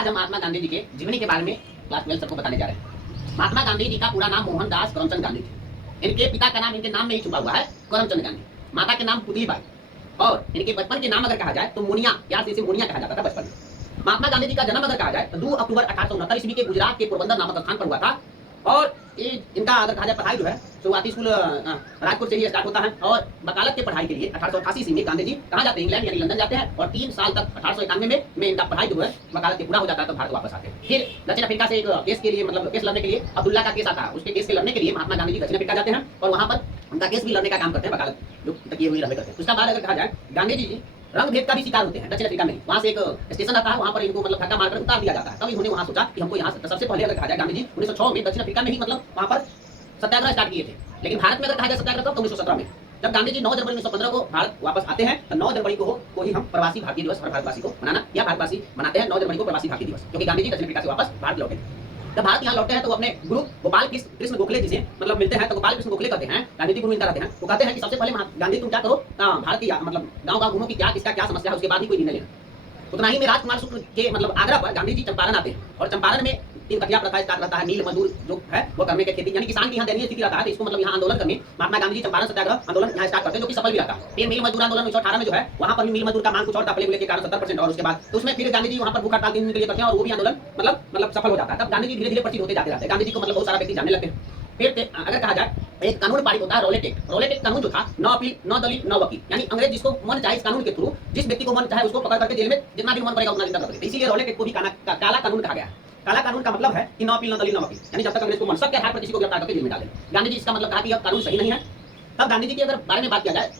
आज हम महात्मा गांधी जी के जीवनी के बारे में क्लास 12 सबको बताने जा रहे हैं। महात्मा गांधी जी का पूरा नाम मोहनदास करमचंद गांधी थे। इनके पिता का नाम इनके नाम में ही छुपा हुआ है, करमचंद गांधी। माता के नाम पुतलीबाई और इनके बचपन के नाम अगर कहा जाए तो मुनिया, प्यार से इसे मुनिया कहा जाता था बचपन में। महात्मा गांधी जी का जन्म अगर कहा जाए तो 2 अक्टूबर 1869 ईस्वी के गुजरात के पोरबंदर नामक स्थान पर हुआ था। और इनका अगर कहा जाए पढ़ाई जो है शुरुआती स्कूल राजपुर से ही स्टार्ट होता है। और वकालत की पढ़ाई के लिए 1888 ईस्वी में गांधी जी कहाँ जाते हैं, इंग्लैंड यानी लंदन जाते हैं। और 3 साल तक 1891 में इनका पढ़ाई जो है वकालत के पूरा हो जाता है तो भारत वापस आते हैं। फिर दक्षिण अफ्रीका से एक केस के लिए मतलब केस लड़ने के लिए अब्दुल्ला का केस आता है, उसके केस के लड़ने के लिए महात्मा गांधी जी दक्षिण अफ्रीका जाते हैं और वहाँ पर उनका केस भी लड़ने का काम करते हैं, वकालत जो किए हुए रहते हैं। उसका बाद अगर कहा जाए गांधी जी रंग भेद का भी शिकार होते हैं दक्षिण अफ्रीका में। वहाँ से एक स्टेशन आता है, वहाँ पर इनको मतलब धक्का मारकर उतार दिया जाता है। तब इन्होंने वहाँ सोचा कि हमको यहाँ सबसे पहले अगर कहा जाए गांधी जी 1906 में दक्षिण अफ्रीका में ही मतलब वहाँ पर सत्याग्रह स्टार्ट किए थे। लेकिन भारत में अगर कहा जाए सत्याग्रह तब तो 1917 में जब गांधी जी 9 जनवरी 1915 को भारत वापस आते हैं तो 9 जनवरी को ही हम प्रवासी भारतीय दिवस हर भारतवासी को मनाना या भारतवासी मनाते हैं 9 जनवरी को प्रवासी भारतीय दिवस, क्योंकि गांधी जी दक्षिण अफ्रीका से वापस भारत लौटे थे। जब भारत यहाँ लौटते हैं तो वो अपने गुरु गोपाल कृष्ण गोखले जी से मतलब मिलते हैं। तो गोपाल कृष्ण गोखले कहते हैं, गांधी जी गुरु मिलता रहते हैं, वो कहते हैं कि सबसे पहले गांधी तुम क्या करो, भारत की मतलब गाँव घूमो कि क्या किसका क्या समस्या है, उसके बाद ही कोई निर्णय लेना। उतना ही में राजकुमार शुक्ल के मतलब आग्रह पर गांधी जी चंपारण आते हैं और चंपारण में 3 कटिया प्रथा स्टार्ट रहता है। नील मजदूर जो है वो करने के खेती यानी किसान की यहाँ दयनीय स्थिति रहता है, तो इसको मतलब यहाँ आंदोलन करने महात्मा गांधी जी चंपारण सत्याग्रह आंदोलन यहाँ स्टार्ट करते हैं, जो कि सफल भी रहता है। फिर मिल मजदूर आंदोलन 1918 में जो है वहाँ पर भी मिल मजदूर का मांग कुछ और था, प्लेग के कारण 70% और उसके बाद तो उसमें फिर गांधी जी वहाँ पर भूख हड़ताल 3 दिन के लिए करते हैं और वो भी आंदोलन मतलब सफल हो जाता है। तब गांधी जी धीरे धीरे परिचित होते जाते हैं, गांधी जी को मतलब बहुत सारा व्यक्ति जानने लगते हैं। फिर अगर कहा जाए एक कानून पारित होता है रोलेट एक्ट। रोलेट एक्ट कानून जो था, न अपील न दलील न वकील, यानी अंग्रेज जिसको मन चाहे इस कानून के थ्रू जिस व्यक्ति को मन चाहे उसको पकड़ करके जेल में जितना दिन मन करेगा उतना दिन तक रख देते। इसीलिए रोलेट एक्ट को भी काला कानून कहा गया है। काला कानून का मतलब है कि न अपील न दलील न वकील, यानी जब तक अंग्रेज को मन सब के आधार पर किसी को गिरफ्तार करके जेल में डाले। गांधी जी इसका मतलब कहा कि यह कानून सही नहीं है। तब गांधी जी के अगर बारे में बात किया जाए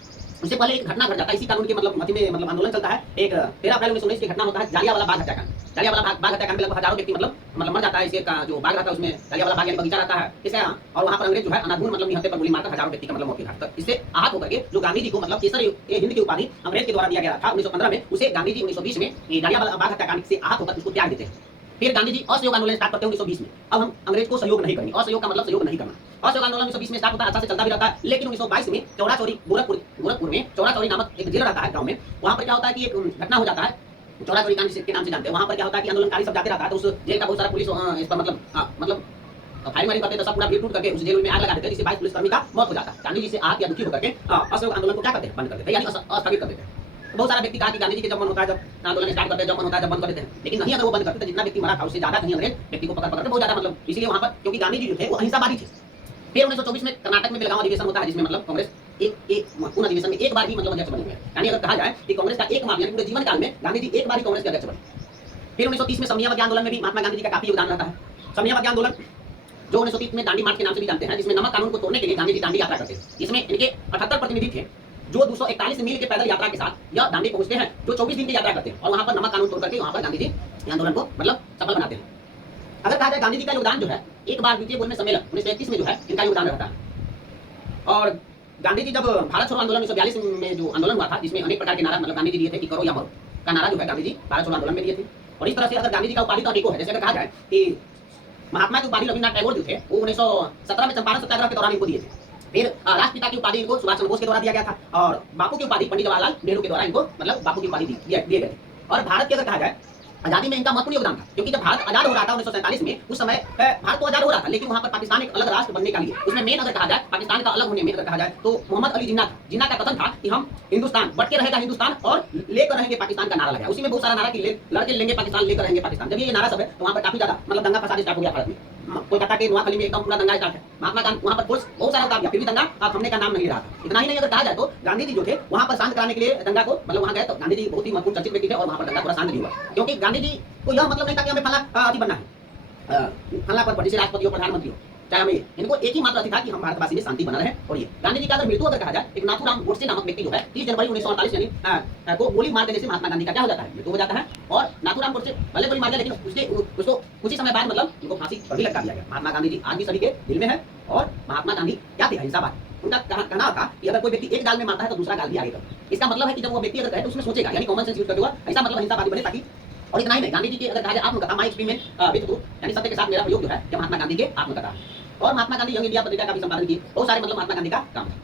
उससे पहले एक घटना घट जाता है इसी कानून के मतलब मध्य में मतलब आंदोलन चलता है। एक 13 अप्रैल 1919 की घटना होता है जालियांवाला बाग हत्याकांड। जालियांवाला बाग हत्याकांड में लगभग हजारों व्यक्ति मतलब मर जाता है। इसके जो बाग रहता है उसमें जालियांवाला बाग यानी बगीचा रहता है इसका, और वहाँ पर अंग्रेज जो है अनाधून मतलब निहत्थे पर गोली मारकर हजारों व्यक्ति का मतलब मौत हुआ। इससे आहत होकर के जो गांधी जी को मतलब केसर हिंद की उपाधि अंग्रेज के द्वारा दिया गया था 1915 में, उसे गांधी जी 1920 में जालियांवाला बाग हत्याकांड से आहत होकर उसको त्याग देते हैं। फिर गांधी जी असहयोग आंदोलन स्टार्ट करते हैं 1920 में। अब हम अंग्रेज को सहयोग नहीं करेंगे, असहयोग का मतलब सहयोग नहीं करना। असहयोग आंदोलन 1920 में स्टार्ट होता है, अच्छा से चलता भी रहता है। लेकिन 1922 में चौरा चौरी गोरखपुर में चौरा चौरी नामक एक जेल रहता है गांव में। वहां पर क्या होता है कि एक घटना हो जाता है, चौरा चौरी कांड के नाम से जानते हैं। वहां पर क्या होता है कि आंदोलनकारी सब जाते रहता है, तो उस जेल का बहुत सारा पुलिस इस पर मतलब फायरिंग करते तो सब पूरा भीड़ टूट करके उस जेल में आग लगा देते हैं, जिससे 22 पुलिसकर्मी का मौत हो जाता है। गांधी जी से आहत या दुखी होकर के असहयोग आंदोलन को क्या करते हैं, बंद कर देते हैं, यानी अस्थगित कर देते हैं। बहुत सारा व्यक्ति कहा कि गांधी जी के जब मन होता है जब आंदोलन स्टार्ट करते हैं, जब मन होता है जब बंद कर देते हैं। लेकिन नहीं, अगर वो बंद करते तो जितना व्यक्ति मरा था उससे ज्यादा कहीं अंग्रेज व्यक्ति को पकड़ बहुत ज्यादा मतलब इसलिए वहां पर, क्योंकि गांधी जी जो थे वो अहिंसावादी थे। फिर 1924 में कर्नाटक में बेलगांव अधिवेशन होता है, जिसमें मतलब कांग्रेस उन अधिवेशन में एक बार ही मतलब अध्यक्ष बने हुए हैं। यानी अगर कहा जाए कि कांग्रेस का एक मामला पूरे जीवन काल में गांधी जी एक बार ही कांग्रेस के अध्यक्ष बने। फिर 1930 में समयावती आंदोलन में भी महात्मा गांधी जी का काफी योगदान रहता है। समयावती आंदोलन जो 1930 में दांडी मार्च के नाम से भी जानते हैं, जिसमें नमक कानून को तोड़ने के लिए गांधी जी दांडी यात्रा करते हैं। इसमें इनके 78 प्रतिनिधि थे जो 241 मील के पैदल यात्रा के साथ यह दांडी पहुंचते हैं, जो 24 दिन की यात्रा करते हैं और वहां पर नमक कानून तोड़ करके वहां पर गांधी जी आंदोलन को मतलब सफल बनाते हैं। अगर कहा जाए गांधी जी का योगदान जो है, एक बार द्वितीय गोलमेज सम्मेलन 1931 में जो है इनका योगदान रहता है। और गांधी जी जब भारत छोड़ो आंदोलन 1942 में जो आंदोलन हुआ था, जिसमें अनेक प्रकार के नारा मतलब गांधी जी दिए थे कि करो या मरो का नारा जो है गांधी जी भारत छोड़ो आंदोलन में दिए थे। और इस तरह से अगर गांधी जी का उपाधि तो अनेकों है। जैसे अगर कहा जाए कि महात्मा की उपाधि रविन्द्रनाथ टैगोर जो थे वो 1917 में चंपारण सत्याग्रह के दौरान इनको दिए थे। फिर राष्ट्रपिता की उपाधि इनको सुभाष चंद्र बोस के द्वारा दिया गया था और बापू की उपाधि पंडित जवाहरलाल नेहरू के द्वारा इनको मतलब बापू की उपाधि दिए गए थे। और भारत की अगर कहा जाए आजादी में इनका महत्वपूर्ण योगदान था, क्योंकि जब भारत आजाद हो रहा था 1947 में, उस समय भारत तो आजाद हो रहा था, लेकिन वहां पर पाकिस्तान एक अलग राष्ट्र बनने का लिए उसमें मेन अगर कहा जाए पाकिस्तान का अलग होने में अगर कहा जाए तो मोहम्मद अली जिन्ना था। जिन्ना का कथन था कि हम हिंदुस्तान बट के रहेगा हिंदुस्तान और लेकर रहेंगे पाकिस्तान का नारा लगाया। उसी में बहुत सारा नारा कि लड़के लेंगे पाकिस्तान, लेकर रहेंगे पाकिस्तान। जब ये नारा सब है तो वहां पर काफी ज्यादा मतलब दंगा फसाद स्टार्ट हो गया भारत में। कोलकाता के नोआखली में एकदम पूरा दंगा स्टार्ट है। महात्मा गांधी वहां पर पुलिस बहुत सारा उतार दिया, फिर भी दंगा थमने का नाम नहीं रहा था। इतना ही नहीं, अगर कहा जाए तो गांधी जी जो थे वहां पर शांत कराने के लिए दंगा को मतलब वहां गए तो गांधी जी बहुत ही महत्वपूर्ण चर्चित व्यक्ति थे और वहां पर दंगा पूरा शांत नहीं हुआ, क्योंकि गांधी जी को यह मतलब नहीं था कि हमें फला अति बनना है, फला पर जैसे राष्ट्रपति हो प्रधानमंत्री हो चाहे हमें, इनको एक ही मात्र था कि हम भारतवासी में शांति बना रहे। और ये गांधी जी का अगर मृत्यु अगर कहा जाए, एक नाथूराम गोडसे नामक व्यक्ति जो है 30 जनवरी 1948 यानी को गोली मार देने से महात्मा गांधी का क्या हो जाता है, मृत्यु हो जाता है। और नाथूराम गोडसे भले गोली मार दिया, लेकिन उसको कुछ ही समय बाद मतलब उनको फांसी पर भी लटका दिया गया। महात्मा गांधी जी आज भी सभी के दिल में है। और महात्मा गांधी क्या थे, अहिंसावाद। उनका कहना था कि अगर कोई व्यक्ति एक गाल में मारता है तो दूसरा गाल भी आगे कर। इसका मतलब है कि जब वो व्यक्ति अगर कहे तो उसमें सोचेगा, यानी कॉमन सेंस यूज करते हुआ ऐसा मतलब अहिंसावादी बने ताकि। और इतना ही नहीं, गांधी जी के अगर कहा जाए आत्मकथा माई एक्सपेरिमेंट विद ट्रूथ, यानी सत्य के साथ मेरा प्रयोग जो है, महात्मा गांधी के आत्मकथा। और महात्मा गांधी यंग इंडिया पत्रिका का भी संपादन की, बहुत सारे मतलब महात्मा गांधी का काम है।